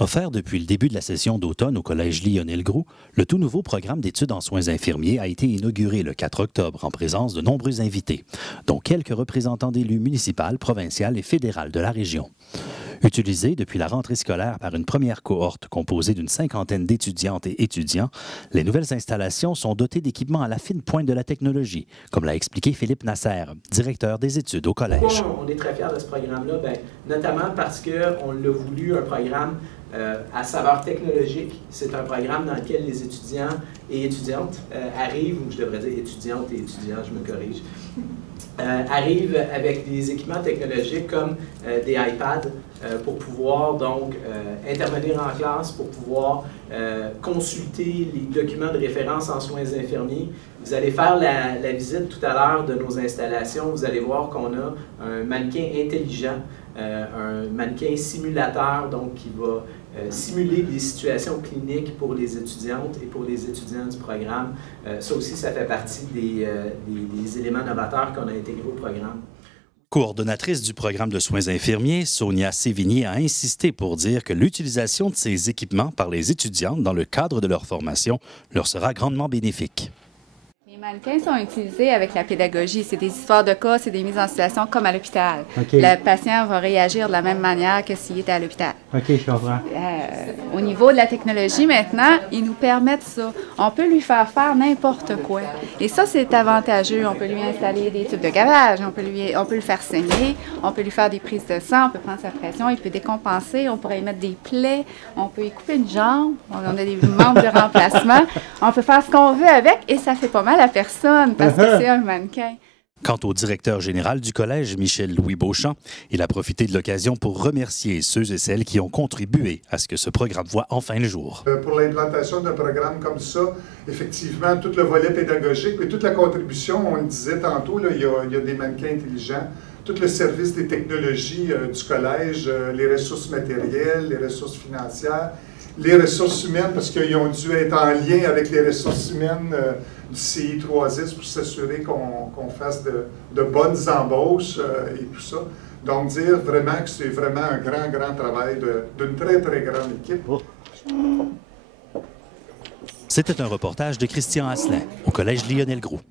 Offert depuis le début de la session d'automne au Collège Lionel-Groulx, le tout nouveau programme d'études en soins infirmiers a été inauguré le 4 octobre en présence de nombreux invités, dont quelques représentants d'élus municipaux, provinciaux et fédéraux de la région. Utilisé depuis la rentrée scolaire par une première cohorte composée d'une cinquantaine d'étudiantes et étudiants, les nouvelles installations sont dotées d'équipements à la fine pointe de la technologie, comme l'a expliqué Philippe Nasser, directeur des études au collège. On est très fiers de ce programme-là, notamment parce qu'on l'a voulu un programme à saveur technologique. C'est un programme dans lequel les étudiants et étudiantes arrivent, ou je devrais dire étudiantes et étudiants, je me corrige, arrivent avec des équipements technologiques comme des iPads pour pouvoir donc intervenir en classe, pour pouvoir consulter les documents de référence en soins infirmiers. Vous allez faire la visite tout à l'heure de nos installations. Vous allez voir qu'on a un mannequin intelligent, un mannequin simulateur donc, qui va simuler des situations cliniques pour les étudiantes et pour les étudiants du programme. Ça aussi, ça fait partie des éléments novateurs qu'on a intégrés au programme. Coordonnatrice du programme de soins infirmiers, Sonia Sévigny a insisté pour dire que l'utilisation de ces équipements par les étudiantes dans le cadre de leur formation leur sera grandement bénéfique. Les mannequins sont utilisés avec la pédagogie. C'est des histoires de cas, c'est des mises en situation comme à l'hôpital. Okay. Le patient va réagir de la même manière que s'il était à l'hôpital. OK, je comprends. Au niveau de la technologie, maintenant, ils nous permettent ça. On peut lui faire n'importe quoi. Et ça, c'est avantageux. On peut lui installer des tubes de gavage, on peut le faire saigner, on peut lui faire des prises de sang, on peut prendre sa pression, il peut décompenser, on pourrait y mettre des plaies, on peut y couper une jambe, on a des membres de remplacement. On peut faire ce qu'on veut avec et ça fait pas mal à personne parce que c'est un mannequin. Quant au directeur général du collège, Michel-Louis Beauchamp, il a profité de l'occasion pour remercier ceux et celles qui ont contribué à ce que ce programme voit enfin le jour. Pour l'implantation d'un programme comme ça, effectivement, tout le volet pédagogique, mais toute la contribution, on le disait tantôt, là, il y a des mannequins intelligents, tout le service des technologies du collège, les ressources matérielles, les ressources financières, les ressources humaines, parce qu'ils ont dû être en lien avec les ressources humaines du CI3S pour s'assurer qu'on fasse de bonnes embauches et tout ça. Donc, dire vraiment que c'est vraiment un grand travail d'une très grande équipe. C'était un reportage de Christian Asselin au Collège Lionel-Groulx.